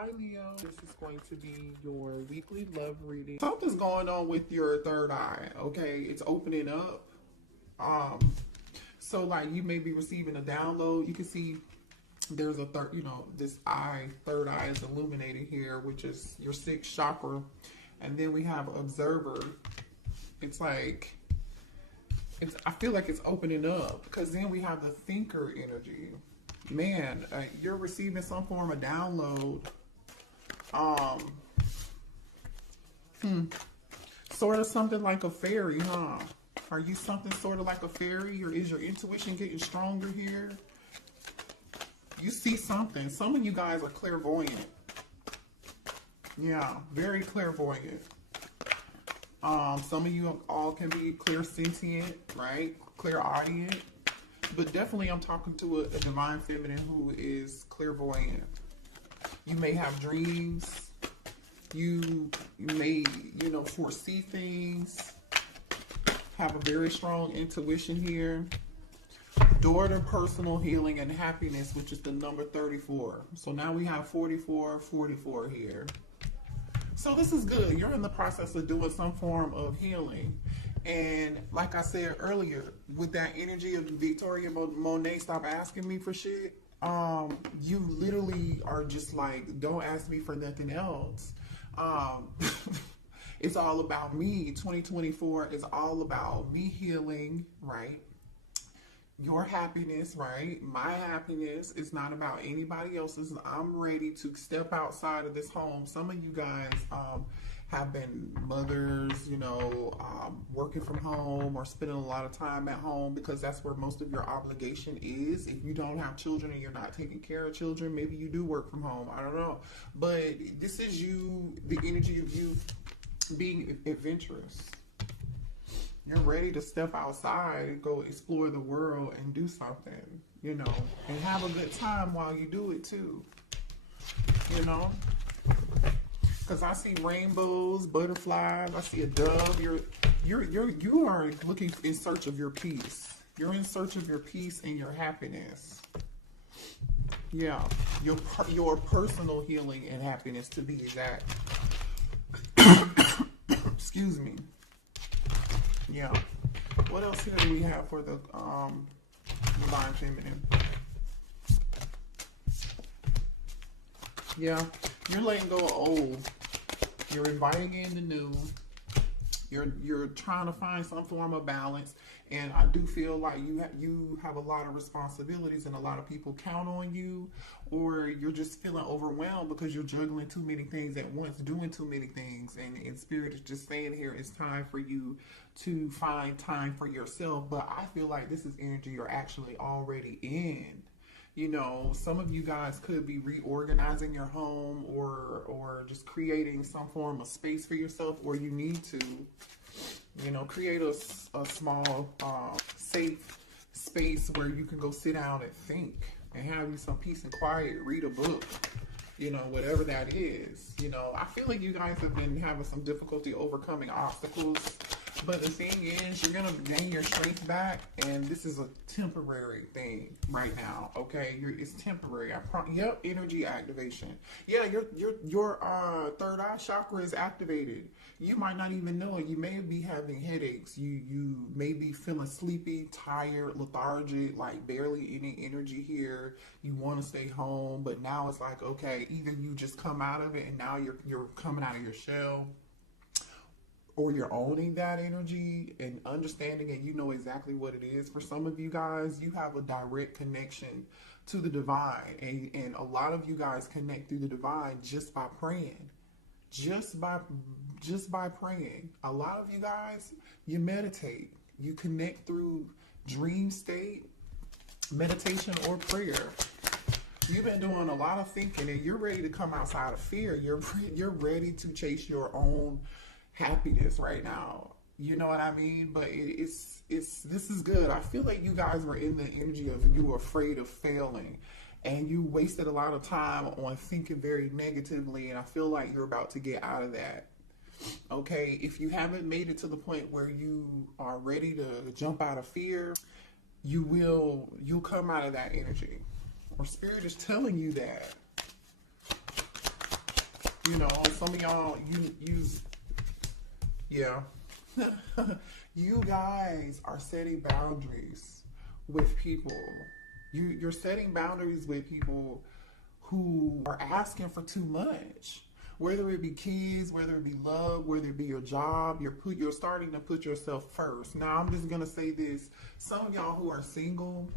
Hi Leo, this is going to be your weekly love reading. Something's going on with your third eye, okay? It's opening up. So like you may be receiving a download. You can see there's a this third eye is illuminated here, which is your sixth chakra. And then we have observer. It's like, I feel like it's opening up because then we have the thinker energy. Man, you're receiving some form of download. Sort of something like a fairy, huh? Are you something sort of like a fairy, or is your intuition getting stronger here? You see something. Some of you guys are clairvoyant. Yeah, very clairvoyant. Some of you all can be clairsentient, right? Clairaudient. But definitely I'm talking to a divine feminine who is clairvoyant. You may have dreams. You may, foresee things. Have a very strong intuition here. Door to personal healing and happiness, which is the number 34. So now we have 44 here. So this is good. You're in the process of doing some form of healing. And like I said earlier, with that energy of Victoria Monet, stop asking me for shit. You literally are just like, don't ask me for nothing else. It's all about me. 2024 is all about me healing, right? Your happiness, right? My happiness is not about anybody else's. I'm ready to step outside of this home. Some of you guys have been mothers, working from home or spending a lot of time at home because that's where most of your obligation is. If you don't have children and you're not taking care of children, maybe you do work from home. I don't know. But this is you, the energy of you being adventurous. You're ready to step outside and go explore the world and do something, and have a good time while you do it too, Because I see rainbows, butterflies. I see a dove. You are looking in search of your peace. You're in search of your peace and your happiness. Yeah, your personal healing and happiness, to be exact. Excuse me. Yeah. What else here do we have for the divine feminine? Yeah, you're letting go of old. You're inviting in the new. You're trying to find some form of balance, and I do feel like you have a lot of responsibilities, and a lot of people count on you, or you're just feeling overwhelmed because you're juggling too many things at once, doing too many things, and Spirit is just saying here it's time for you to find time for yourself. But I feel like this is energy you're actually already in. Some of you guys could be reorganizing your home or just creating some form of space for yourself, or you need to, create a small, safe space where you can go sit down and think and have you some peace and quiet, read a book, whatever that is. I feel like you guys have been having some difficulty overcoming obstacles. But the thing is, you're going to gain your strength back, and this is a temporary thing right now, okay? It's temporary. Yep, energy activation. Yeah, your third eye chakra is activated. You might not even know it. You may be having headaches. You may be feeling sleepy, tired, lethargic, like barely any energy here. You want to stay home, but now it's like, okay, either you just come out of it, and now you're coming out of your shell, or you're owning that energy and understanding it. You know exactly what it is. For some of you guys, you have a direct connection to the divine, and a lot of you guys connect through the divine just by praying. Just by praying. A lot of you guys, you meditate. You connect through dream state, meditation, or prayer. You've been doing a lot of thinking, and you're ready to come outside of fear. You're ready to chase your own happiness right now. You know what I mean? But this is good. I feel like you guys were in the energy of you were afraid of failing, and you wasted a lot of time on thinking very negatively, and I feel like you're about to get out of that. Okay, if you haven't made it to the point where you are ready to jump out of fear, you'll come out of that energy. Or Spirit is telling you that. You know, some of y'all, yeah. You guys are setting boundaries with people. You're setting boundaries with people who are asking for too much. Whether it be kids, whether it be love, whether it be your job, you're starting to put yourself first. Now, I'm just gonna say this: some of y'all who are single,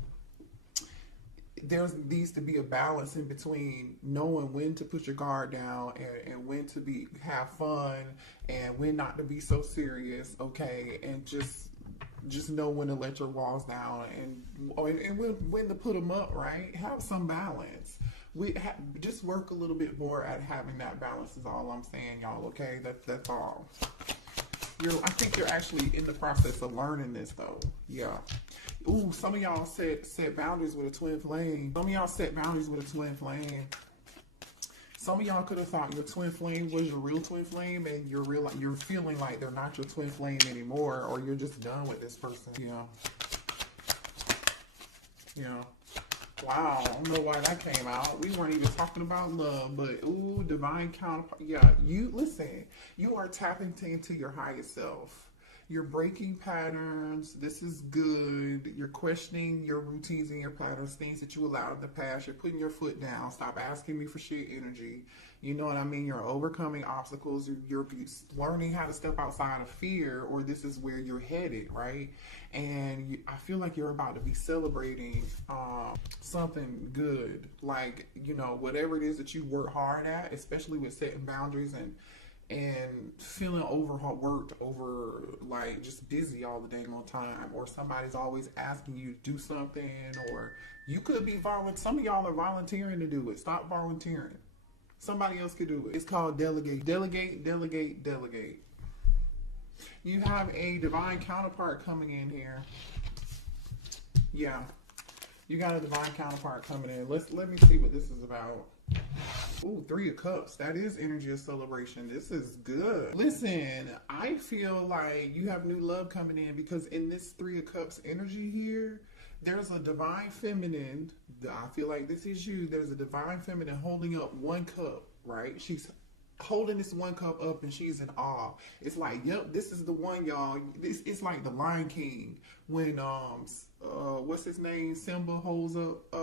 there needs to be a balance in between knowing when to put your guard down and when to have fun and when not to be so serious, okay? And just know when to let your walls down and when to put them up, right? Have some balance. Just work a little bit more at having that balance is all I'm saying, y'all, okay? That's all. I think you're actually in the process of learning this, though. Yeah. Ooh, some of y'all set boundaries with a twin flame. Some of y'all set boundaries with a twin flame. Some of y'all could have thought your twin flame was your real twin flame, and you're feeling like they're not your twin flame anymore, or you're just done with this person. Yeah. Yeah. Wow, I don't know why that came out. We weren't even talking about love, but ooh, divine counterpart. Yeah, you are tapping into your highest self. You're breaking patterns. This is good. You're questioning your routines and your patterns, things that you allowed in the past. You're putting your foot down. Stop asking me for shit energy. You know what I mean? You're overcoming obstacles. You're learning how to step outside of fear, or this is where you're headed, right? And I feel like you're about to be celebrating something good. Like, you know, whatever it is that you work hard at, especially with setting boundaries and feeling overworked, like just busy all the dang on time, or somebody's always asking you to do something, or you could be some of y'all are volunteering to do it. Stop volunteering. Somebody else could do it. It's called delegate. Delegate, delegate, delegate. You have a divine counterpart coming in here. Yeah. You got a divine counterpart coming in. Let me see what this is about. Ooh, 3 of Cups. That is energy of celebration. This is good. Listen, I feel like you have new love coming in, because in this 3 of Cups energy here, there's a divine feminine. I feel like this is you. There's a divine feminine holding up 1 cup, right? She's holding this 1 cup up and she's in awe. It's like, yep, this is the one, y'all. It's like the Lion King when what's his name? Simba holds up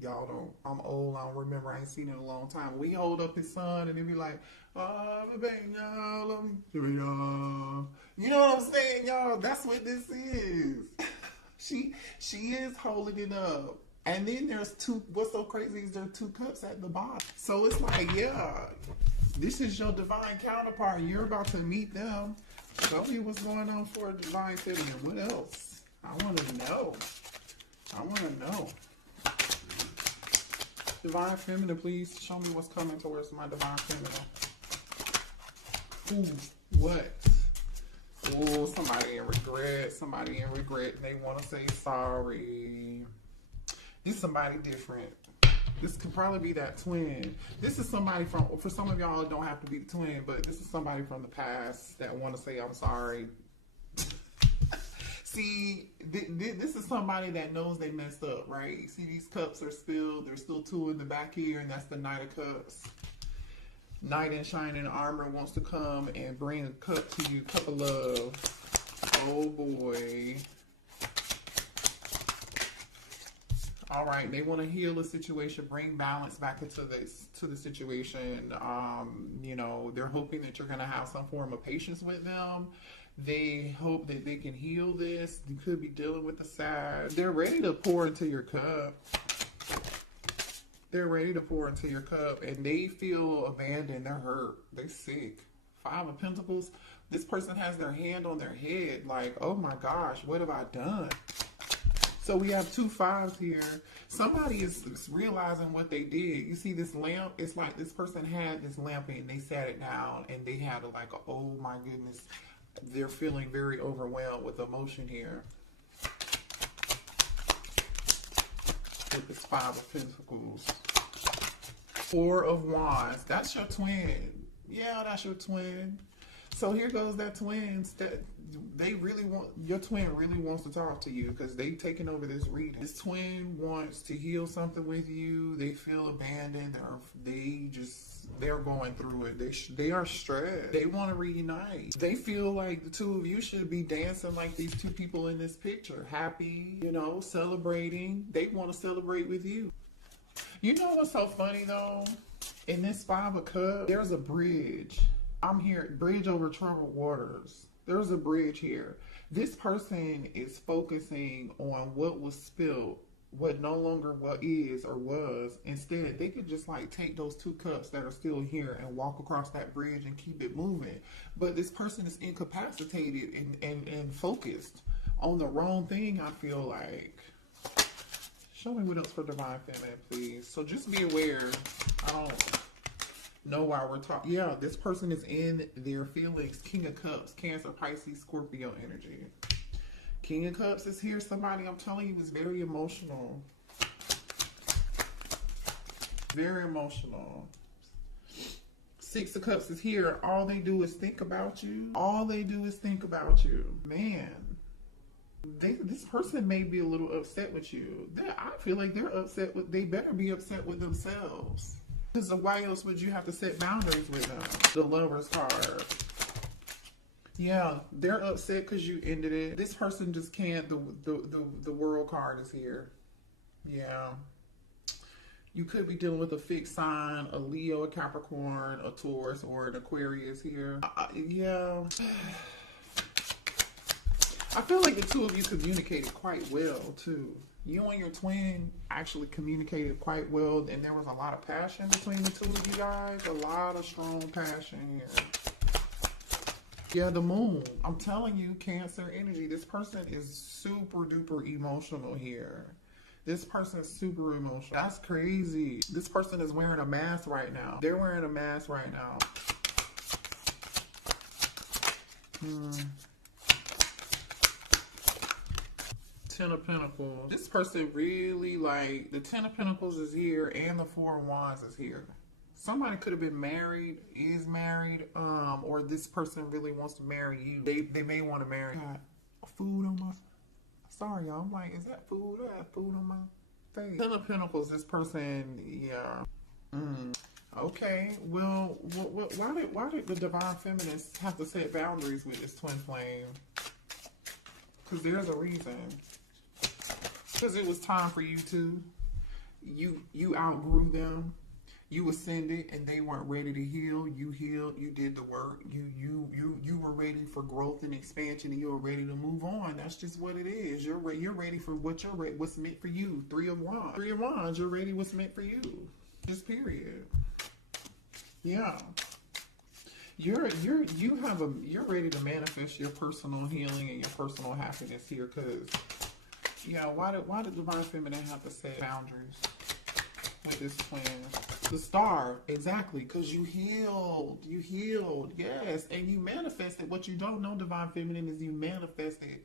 y'all don't, I'm old, I don't remember, I ain't seen it in a long time. We hold up his son and he be like, baby, y'all, let me do y'all. You know what I'm saying, y'all? That's what this is. She is holding it up. And then there's 2, what's so crazy is there are 2 cups at the bottom. So it's like, yeah, this is your divine counterpart. You're about to meet them. Tell me what's going on for a divine feminine. What else? I want to know. Divine feminine, please show me what's coming towards my divine feminine. Ooh, what? Oh, somebody in regret. They want to say sorry. This is somebody different. This could probably be that twin. This is somebody for some of y'all, it don't have to be the twin, but this is somebody from the past that want to say, I'm sorry. See, this is somebody that knows they messed up, right? See, these cups are spilled. There's still 2 in the back here, and that's the Knight of Cups. Knight in shining armor wants to come and bring a cup to you, cup of love. Oh boy. All right, they want to heal the situation, bring balance back into the situation. You know, they're hoping that you're going to have some form of patience with them. They hope that they can heal this. You could be dealing with the sad. They're ready to pour into your cup. And they feel abandoned. They're hurt. They're sick. 5 of Pentacles. This person has their hand on their head like, oh my gosh, what have I done? So we have 2 5s here. Somebody is realizing what they did. You see this lamp? It's like this person had this lamp and they sat it down and they had oh my goodness. They're feeling very overwhelmed with emotion here. With this 5 of Pentacles. 4 of Wands. That's your twin. Yeah, that's your twin. So here goes that twin. Your twin really wants to talk to you because they taking over this reading. This twin wants to heal something with you. They feel abandoned. they're going through it. They are stressed. They want to reunite. They feel like the two of you should be dancing like these two people in this picture. Happy, you know, celebrating. They want to celebrate with you. You know what's so funny though? In this Five of Cups, there's a bridge. I'm here, bridge over troubled waters. There's a bridge here. This person is focusing on what was spilled, what no longer what is or was. Instead, they could just like take those two cups that are still here and walk across that bridge and keep it moving. But this person is incapacitated and focused on the wrong thing, I feel like. Show me what else for Divine Feminine, please. So just be aware. I don't know why we're talking. Yeah, this person is in their feelings. King of Cups, Cancer, Pisces, Scorpio energy. King of Cups is here. Somebody, I'm telling you, is very emotional. Very emotional. Six of Cups is here. All they do is think about you. All they do is think about you. Man. This person may be a little upset with you. I feel like they're upset with, they better be upset with themselves. Because why else would you have to set boundaries with them? The Lover's card. Yeah, they're upset because you ended it. This person just can't. The World card is here. Yeah. You could be dealing with a fixed sign, a Leo, a Capricorn, a Taurus, or an Aquarius here. Yeah. I feel like the two of you communicated quite well, too. You and your twin actually communicated quite well, and there was a lot of passion between the two of you guys. A lot of strong passion here. Yeah, the Moon. I'm telling you, Cancer energy. This person is super duper emotional here. This person is super emotional. That's crazy. This person is wearing a mask right now. They're wearing a mask right now. Ten of Pentacles. This person really, like, the Ten of Pentacles is here and the Four of Wands is here. Somebody could have been married, is married, or this person really wants to marry you. They may want to marry. Got food on my, sorry y'all, I'm like, is that food? I have food on my face. Ten of Pentacles, this person, yeah. Okay, well, why did the Divine Feminines have to set boundaries with this twin flame? Because there's a reason. Because it was time for you to. You outgrew them. You ascended, and they weren't ready to heal. You healed. You did the work. You were ready for growth and expansion, and you were ready to move on. That's just what it is. You're ready for what's meant for you. Three of Wands. Three of Wands. You're ready. What's meant for you. Just period. Yeah. You're ready to manifest your personal healing and your personal happiness here, because yeah, why did Divine Feminine have to set boundaries with this twin? The Star, exactly, because you healed, yes, and you manifested. What you don't know, Divine Feminine, is you manifested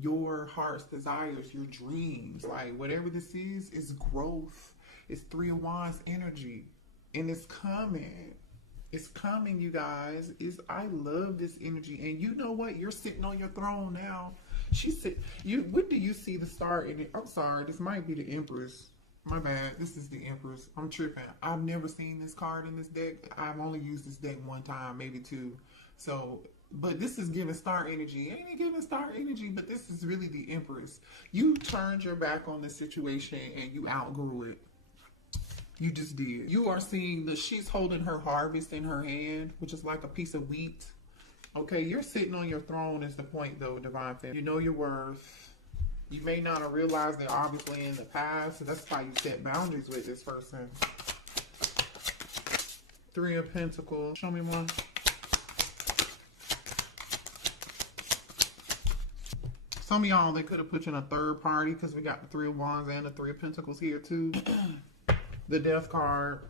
your heart's desires, your dreams. Like, whatever this is growth. It's Three of Wands energy, and it's coming. It's coming, you guys. I love this energy. And you know what? You're sitting on your throne now. When do you see the Star in it? I'm sorry, this might be the Empress. My bad. This is the Empress. I'm tripping. I've never seen this card in this deck. I've only used this deck one time, maybe two. So, but this is giving Star energy. Ain't it giving Star energy? But this is really the Empress. You turned your back on the situation and you outgrew it. You just did. You are seeing she's holding her harvest in her hand, which is like a piece of wheat. Okay, you're sitting on your throne is the point, though, Divine Feminine. You know your worth. You may not have realized it, obviously, in the past. So that's why you set boundaries with this person. Three of Pentacles. Show me one. Some of y'all, they could have put you in a third party, because we got the Three of Wands and the Three of Pentacles here, too. The Death card.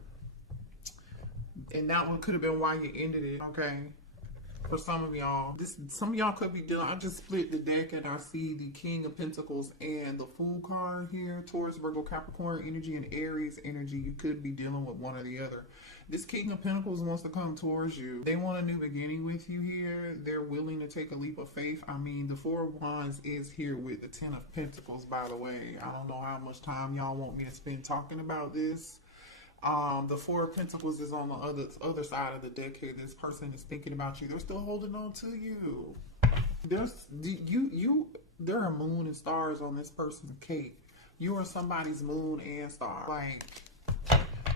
And that one could have been why you ended it, okay? For some of y'all. Some of y'all could be dealing. I just split the deck and I see the King of Pentacles and the Fool card here. Taurus, Virgo, Capricorn energy, and Aries energy. You could be dealing with one or the other. This King of Pentacles wants to come towards you. They want a new beginning with you here. They're willing to take a leap of faith. I mean, the Four of Wands is here with the Ten of Pentacles, by the way. I don't know how much time y'all want me to spend talking about this. The Four of Pentacles is on the other side of the deck here. This person is thinking about you. They're still holding on to you. There are moon and stars on this person's cape. You are somebody's moon and star. Like,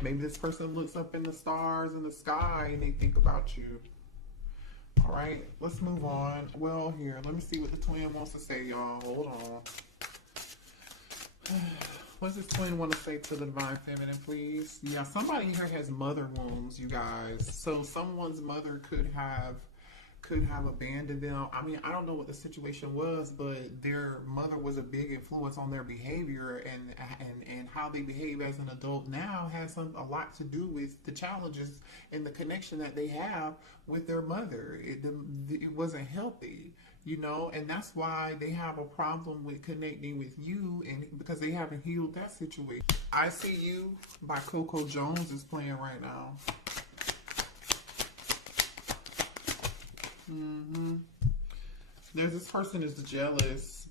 maybe this person looks up in the stars in the sky and they think about you. All right, let's move on. Well, here, let me see what the twin wants to say, y'all. Hold on. What's this twin want to say to the divine feminine, please? Yeah, somebody here has mother wounds, you guys. So someone's mother could have abandoned them. I mean, I don't know what the situation was, but their mother was a big influence on their behavior, and how they behave as an adult now has a lot to do with the challenges and the connection that they have with their mother. It wasn't healthy, you know, and that's why they have a problem with connecting with you, and because they haven't healed that situation. I See You by Coco Jones is playing right now. There's this person is jealous.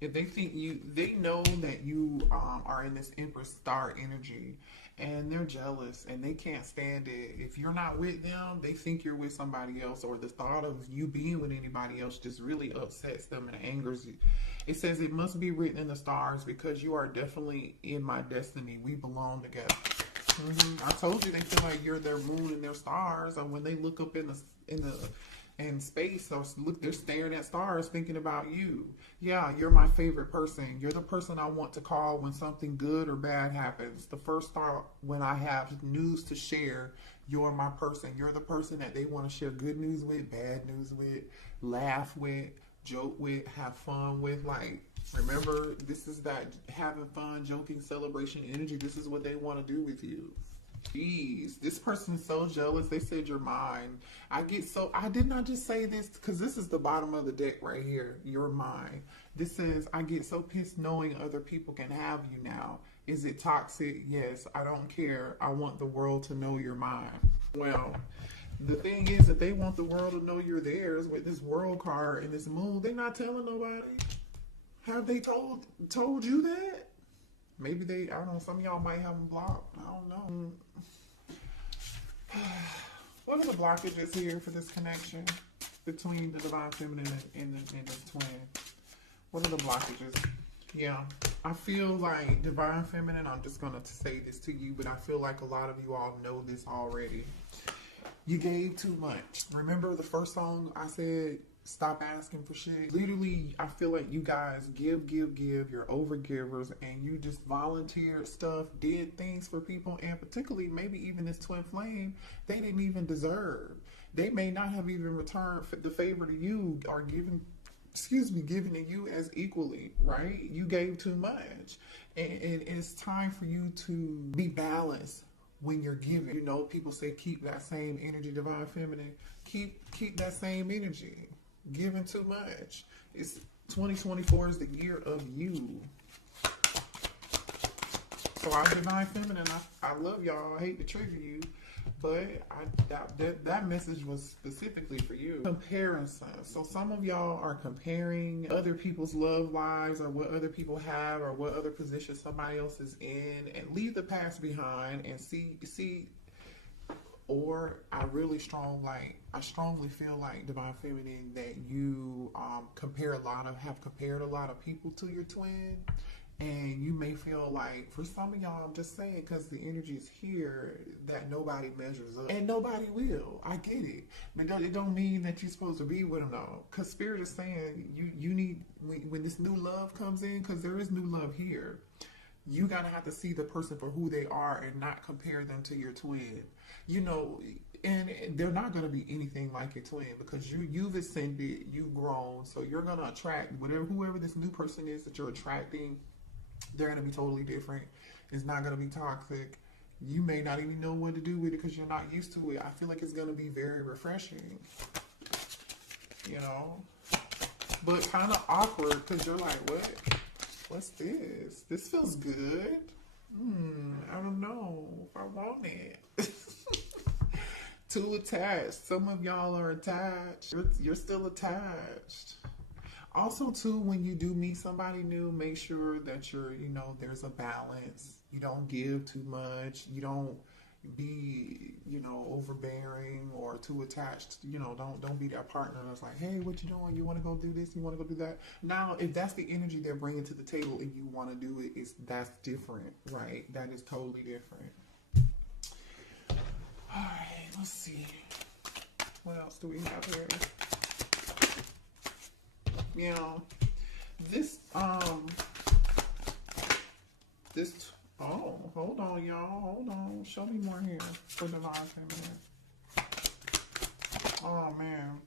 If they think they know that you are in this Empress star energy, and they're jealous and they can't stand it. If you're not with them, they think you're with somebody else, or the thought of you being with anybody else just really upsets them and angers you. It says it must be written in the stars because you are definitely in my destiny. We belong together. I told you they feel like you're their moon and their stars, and when they look up in space, or look, they're staring at stars thinking about you. Yeah, you're my favorite person. You're the person I want to call when something good or bad happens. The first thought when I have news to share, you're my person. You're the person that they want to share good news with, bad news with, laugh with, joke with, have fun with. Like, remember, this is that having fun, joking, celebration energy. This is what they want to do with you. Jeez, this person is so jealous. They said you're mine. I did not just say this because this is the bottom of the deck right here. You're mine. This says, I get so pissed knowing other people can have you now. Is it toxic? Yes, I don't care. I want the world to know you're mine. Well, the thing is that they want the world to know you're theirs with this world card and this moon. They're not telling nobody. Have they told you that? Maybe they, I don't know, some of y'all might have them blocked. I don't know. What are the blockages here for this connection between the divine feminine and the twin? What are the blockages? Yeah, I feel like divine feminine, I'm just going to say this to you, but I feel like a lot of you all know this already. You gave too much. Remember the first song I said, stop asking for shit? Literally, I feel like you guys give. You're over givers, and you just volunteered stuff, did things for people, and particularly maybe even this twin flame, they didn't even deserve. They may not have even returned the favor to you or given to you as equally, right? You gave too much, and it's time for you to be balanced when you're giving. You know, people say keep that same energy, divine feminine. Keep that same energy. Giving too much. It's 2024 is the year of you. So our divine feminine, I love y'all. I hate to trigger you, but that message was specifically for you. Comparison. So some of y'all are comparing other people's love lives, or what other people have, or what other position somebody else is in, and leave the past behind and see. Or I strongly feel like divine feminine that you have compared a lot of people to your twin, and you may feel like, for some of y'all, I'm just saying because the energy is here, that nobody measures up, and nobody will. I get it, but it don't mean that you're supposed to be with them though, because Spirit is saying you need, when this new love comes in, because there is new love here, you gotta have to see the person for who they are and not compare them to your twin. You know, and they're not going to be anything like your twin, because you've ascended, you've grown, so you're going to attract whoever this new person is that you're attracting. They're going to be totally different. It's not going to be toxic. You may not even know what to do with it because you're not used to it. I feel like it's going to be very refreshing, you know, but kind of awkward because you're like, what's this? This feels good. I don't know if I want it. Too attached. Some of y'all are attached. You're still attached. Also, too, when you do meet somebody new, make sure that there's a balance. You don't give too much. You don't be, you know, overbearing or too attached. You know, don't be that partner that's like, hey, what you doing? You want to go do this? You want to go do that? Now, if that's the energy they're bringing to the table and you want to do it, that's different, right? That is totally different. All right, let's see. What else do we have here? Yeah, this, oh, hold on, y'all. Hold on. Show me more here for Divine Feminine. Oh, man.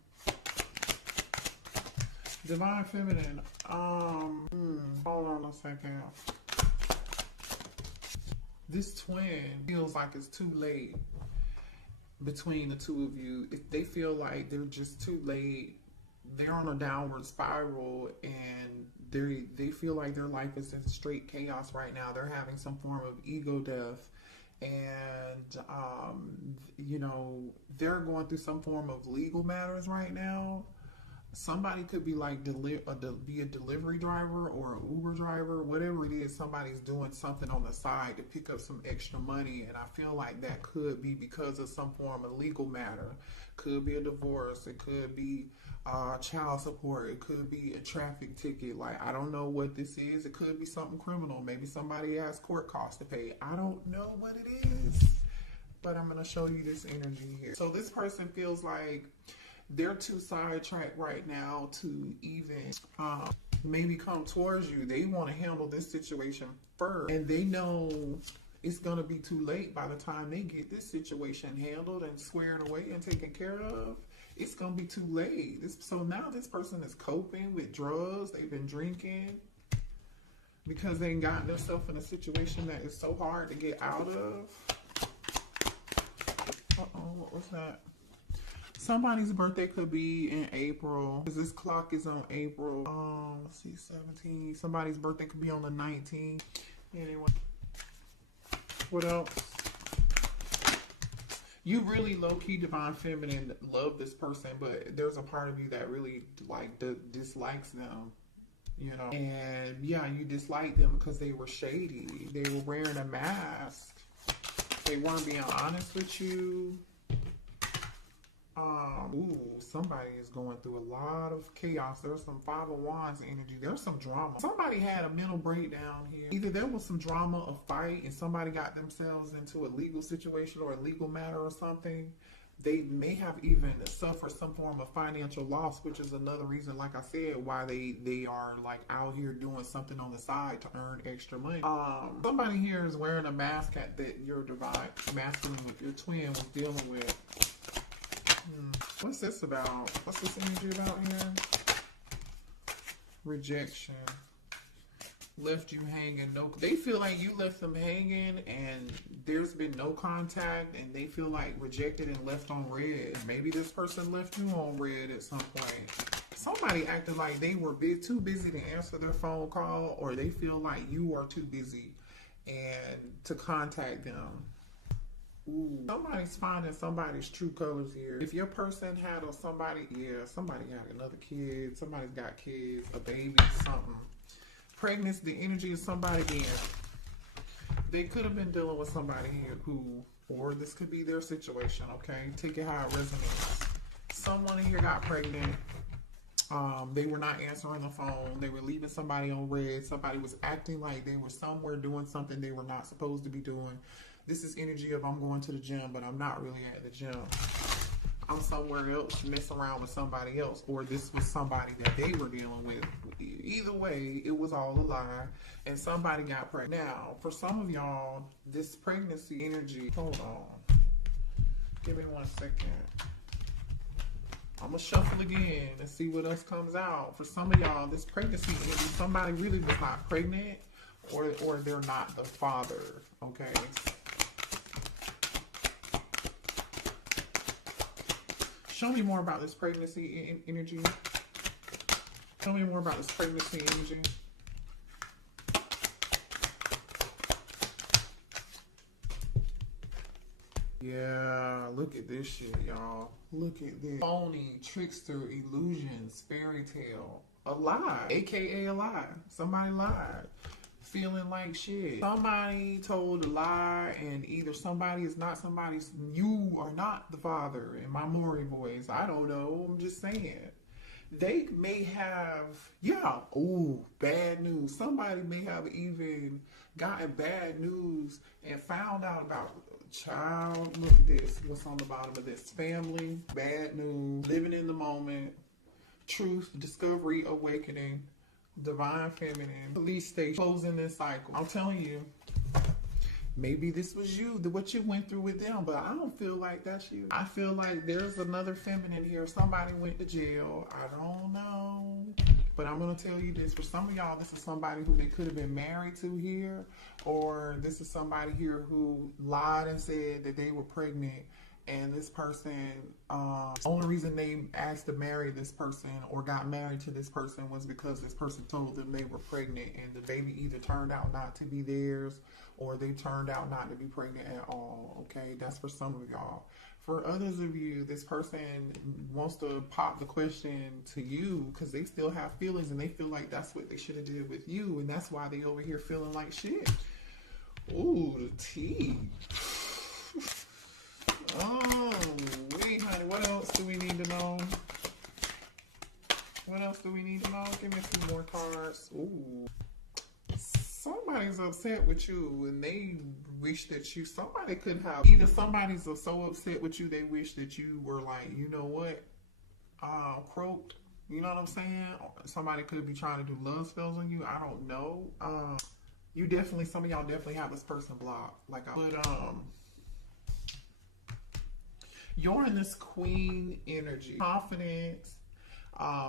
Divine Feminine. Hold on a second. This twin feels like it's too late between the two of you. If they feel like they're just too late, they're on a downward spiral, and they feel like their life is in straight chaos right now. They're having some form of ego death, and you know, they're going through some form of legal matters right now. Somebody could be like be a delivery driver or an Uber driver, whatever it is. Somebody's doing something on the side to pick up some extra money, and I feel like that could be because of some form of legal matter. Could be a divorce. It could be child support. It could be a traffic ticket. Like, I don't know what this is. It could be something criminal. Maybe somebody has court costs to pay. I don't know what it is, but I'm going to show you this energy here. So this person feels like they're too sidetracked right now to even maybe come towards you. They want to handle this situation first, and they know it's going to be too late by the time they get this situation handled and squared away and taken care of. It's going to be too late. So now this person is coping with drugs. They've been drinking because they got themselves in a situation that is so hard to get out of. Uh-oh, what was that? Somebody's birthday could be in April, because this clock is on April. Let's see, 17. Somebody's birthday could be on the 19th. Anyway, what else? You really low-key Divine Feminine love this person, but there's a part of you that really dislikes them, you know. And yeah, you dislike them because they were shady. They were wearing a mask. They weren't being honest with you. Somebody is going through a lot of chaos. There's some Five of Wands energy. There's some drama. Somebody had a mental breakdown here. Either there was some drama, a fight, and somebody got themselves into a legal situation or a legal matter or something. They may have even suffered some form of financial loss, which is another reason, like I said, why they are like out here doing something on the side to earn extra money. Somebody here is wearing a mask that your divine masculine with your twin was dealing with. What's this about? What's this energy about here? Rejection. Left you hanging. No, they feel like you left them hanging and there's been no contact, and they feel like rejected and left on red. Maybe this person left you on red at some point. Somebody acted like they were too busy to answer their phone call, or they feel like you are too busy and to contact them. Ooh, somebody's finding somebody's true colors here. If your person had somebody had another kid, somebody's got kids, a baby, something. Pregnancy, the energy of somebody again. They could have been dealing with somebody here or this could be their situation, okay? Take it how it resonates. Someone here got pregnant. They were not answering the phone. They were leaving somebody on red. Somebody was acting like they were somewhere doing something they were not supposed to be doing. This is energy of I'm going to the gym, but I'm not really at the gym. I'm somewhere else messing around with somebody else, or this was somebody that they were dealing with. Either way, it was all a lie, and somebody got pregnant. Now, for some of y'all, this pregnancy energy, hold on. Give me 1 second. I'm going to shuffle again and see what else comes out. For some of y'all, this pregnancy energy, somebody really was not pregnant, or they're not the father, okay? Show me more about this pregnancy energy. Tell me more about this pregnancy energy. Yeah, look at this shit, y'all. Look at this. Phony, trickster, illusions, fairy tale. A lie, aka a lie. Somebody lied. feeling like shit. Somebody told a lie, and either somebody is not somebody's, you are not the father in my Maury voice. I don't know. I'm just saying. They may have, yeah, ooh, bad news. Somebody may have even gotten bad news and found out about child. Look at this. What's on the bottom of this? Family, bad news, living in the moment, truth, discovery, awakening, divine feminine, police station, closing this cycle. I'm telling you, maybe this was you, what you went through with them, but I don't feel like that's you. I feel like there's another feminine here. Somebody went to jail. I don't know. But I'm going to tell you this. For some of y'all, this is somebody who they could have been married to here, or this is somebody here who lied and said that they were pregnant, and this person, the only reason they asked to marry this person or got married to this person was because this person told them they were pregnant, and the baby either turned out not to be theirs or they turned out not to be pregnant at all. Okay, that's for some of y'all. For others of you, this person wants to pop the question to you because they still have feelings and they feel like that's what they should have did with you, and that's why they over here feeling like shit. Ooh, the tea. Oh, wait, honey, what else do we need to know? What else do we need to know? Give me a few more cards. Ooh. Somebody's upset with you and they wish that you, somebody could have, either somebody's so upset with you they wish that you were like, you know what, croaked. You know what I'm saying? Somebody could be trying to do love spells on you. I don't know. You definitely, some of y'all definitely have this person blocked. Like, you're in this queen energy, confidence.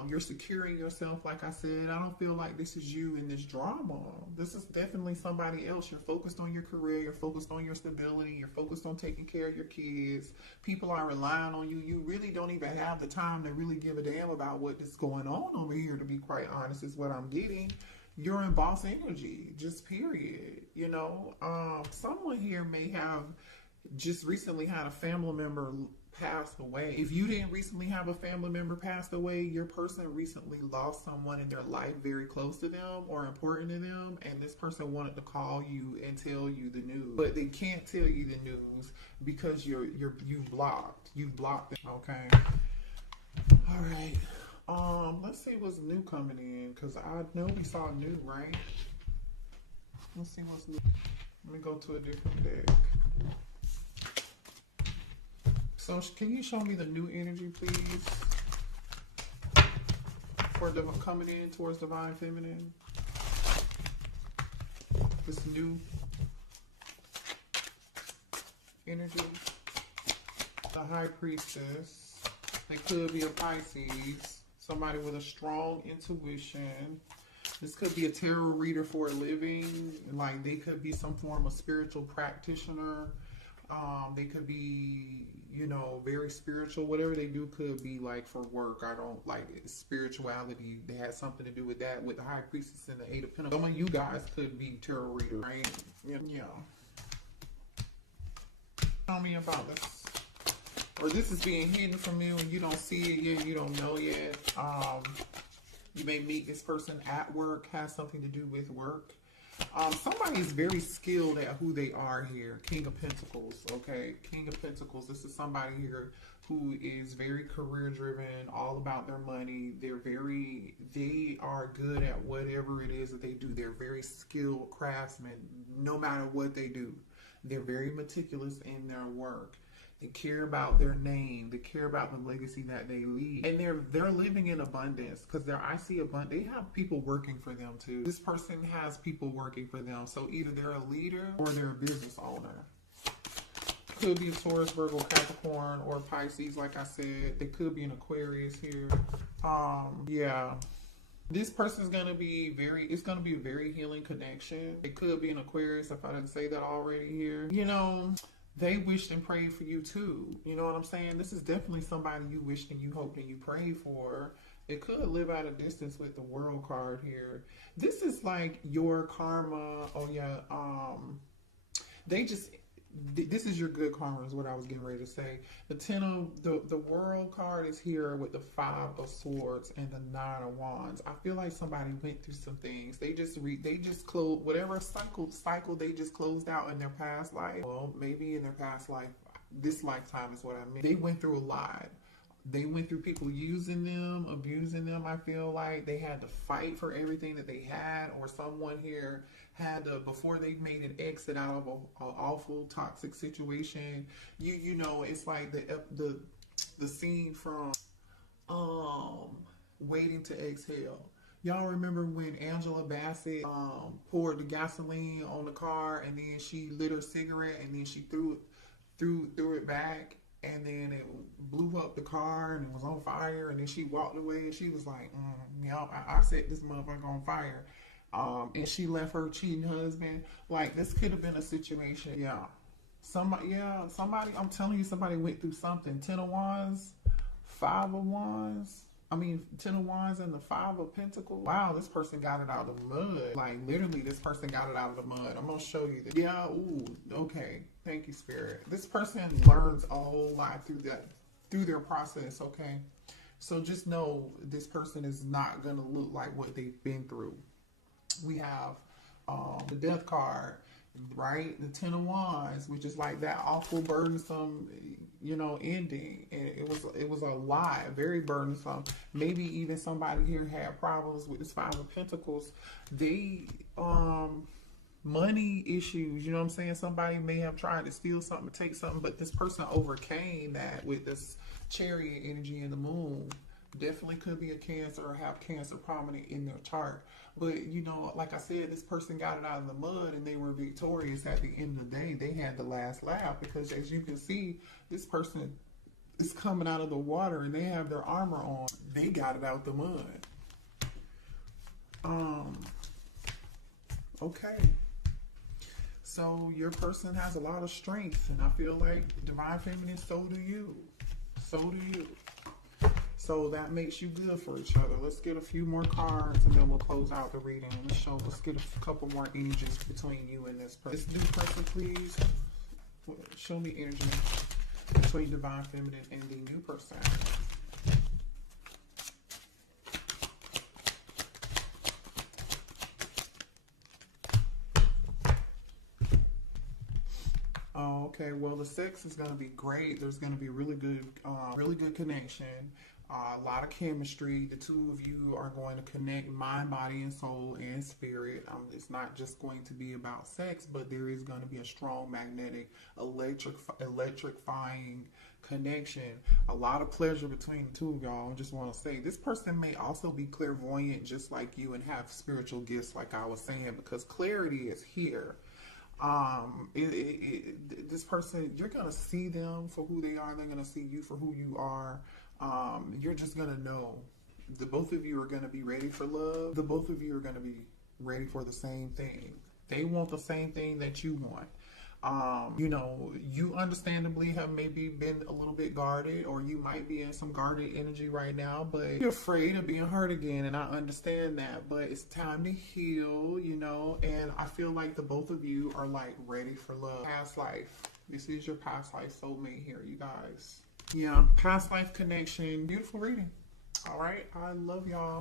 You're securing yourself. Like I said, I don't feel like this is you in this drama. This is definitely somebody else. You're focused on your career. You're focused on your stability. You're focused on taking care of your kids. People are relying on you. You really don't even have the time to really give a damn about what is going on over here, to be quite honest, is what I'm getting. You're in boss energy, just period. You know, someone here may have just recently had a family member passed away. If you didn't recently have a family member passed away, your person recently lost someone in their life very close to them or important to them, and this person wanted to call you and tell you the news, but they can't tell you the news because you've blocked them. Okay. All right. Let's see what's new coming in, because I know we saw new, right? Let's see what's new. Let me go to a different deck. So can you show me the new energy, please, for coming in towards divine feminine? This new energy. The high priestess. They could be a Pisces. Somebody with a strong intuition. This could be a tarot reader for a living. Like, they could be some form of spiritual practitioner. They could be, you know, very spiritual. Whatever they do could be like for work. I don't like it. Spirituality. They had something to do with that, with the high priestess and the Eight of Pentacles. Some of you guys could be tarot readers, right? Yeah. Tell me about this. Or this is being hidden from you and you don't see it yet. You don't know yet. You may meet this person at work. Has something to do with work. Somebody is very skilled at who they are here. King of Pentacles, okay? King of Pentacles. This is somebody here who is very career driven, all about their money. They are good at whatever it is that they do. They're very skilled craftsmen, no matter what they do. They're very meticulous in their work. They care about their name. They care about the legacy that they leave. And they're living in abundance, because I see abundance. They have people working for them too. This person has people working for them. So either they're a leader or they're a business owner. Could be a Taurus, Virgo, Capricorn, or Pisces, like I said. They could be an Aquarius here. Yeah. This person's going to be it's going to be a very healing connection. It could be an Aquarius, if I didn't say that already here. You know, they wished and prayed for you too. You know what I'm saying? This is definitely somebody you wished and you hoped and you prayed for. It could live at a distance with the World card here. This is like your karma. Oh yeah. this is your good karma is what I was getting ready to say. The the world card is here with the 5 of swords and the 9 of wands. I feel like somebody went through some things. They just closed whatever cycle they just closed out in their past life. Well, maybe in their past life, this lifetime is what I mean. They went through a lot. They went through people using them, abusing them. I feel like they had to fight for everything that they had, or someone here had to, before they made an exit out of an awful toxic situation. You know, it's like the scene from Waiting to Exhale. Y'all remember when Angela Bassett poured the gasoline on the car, and then she lit her cigarette, and then she threw it back, and then it blew up the car and it was on fire, and then she walked away and she was like, I set this motherfucker on fire. And she left her cheating husband. Like, this could have been a situation. Somebody, I'm telling you, somebody went through something. 10 of Wands, 5 of Wands. 10 of Wands and the 5 of Pentacles. Wow, this person got it out of the mud. Like, literally, this person got it out of the mud. I'm going to show you this. Yeah, ooh, okay. Thank you, Spirit. This person learns a whole lot through their process, okay? So just know this person is not going to look like what they've been through. We have the Death card, right? The 10 of Wands, which is like that awful, burdensome, ending. And it was a lot, very burdensome. Maybe even somebody here had problems with this 5 of Pentacles. They money issues, you know what I'm saying? Somebody may have tried to steal something, take something, but this person overcame that with this Chariot energy in the moon. Definitely could be a Cancer or have Cancer prominent in their chart. But, like I said, this person got it out of the mud and they were victorious at the end of the day. They had the last laugh because, as you can see, this person is coming out of the water and they have their armor on. They got it out the mud. Okay. So your person has a lot of strength, and I feel like Divine Feminine, so do you. So do you. So that makes you good for each other. Let's get a few more cards and then we'll close out the reading. Let's get a couple more energies between you and this person. This new person, please. Show me energy between Divine Feminine and the new person. Oh, okay. Well, the sex is going to be great. There's going to be really good connection. A lot of chemistry. The two of you are going to connect mind, body, and soul and spirit. It's not just going to be about sex, but there is going to be a strong magnetic, electrifying connection. A lot of pleasure between the two of y'all. I just want to say this person may also be clairvoyant just like you and have spiritual gifts like I was saying, because clarity is here. This person, you're going to see them for who they are. They're going to see you for who you are. You're just going to know the both of you are going to be ready for love. The both of you are going to be ready for the same thing. They want the same thing that you want. You understandably have maybe been a little bit guarded, or you might be in some guarded energy right now, but you're afraid of being hurt again, and I understand that, but it's time to heal, and I feel like the both of you are like ready for love. Past life. This is your past life soulmate here, you guys. Yeah, past life connection. Beautiful reading. All right. I love y'all.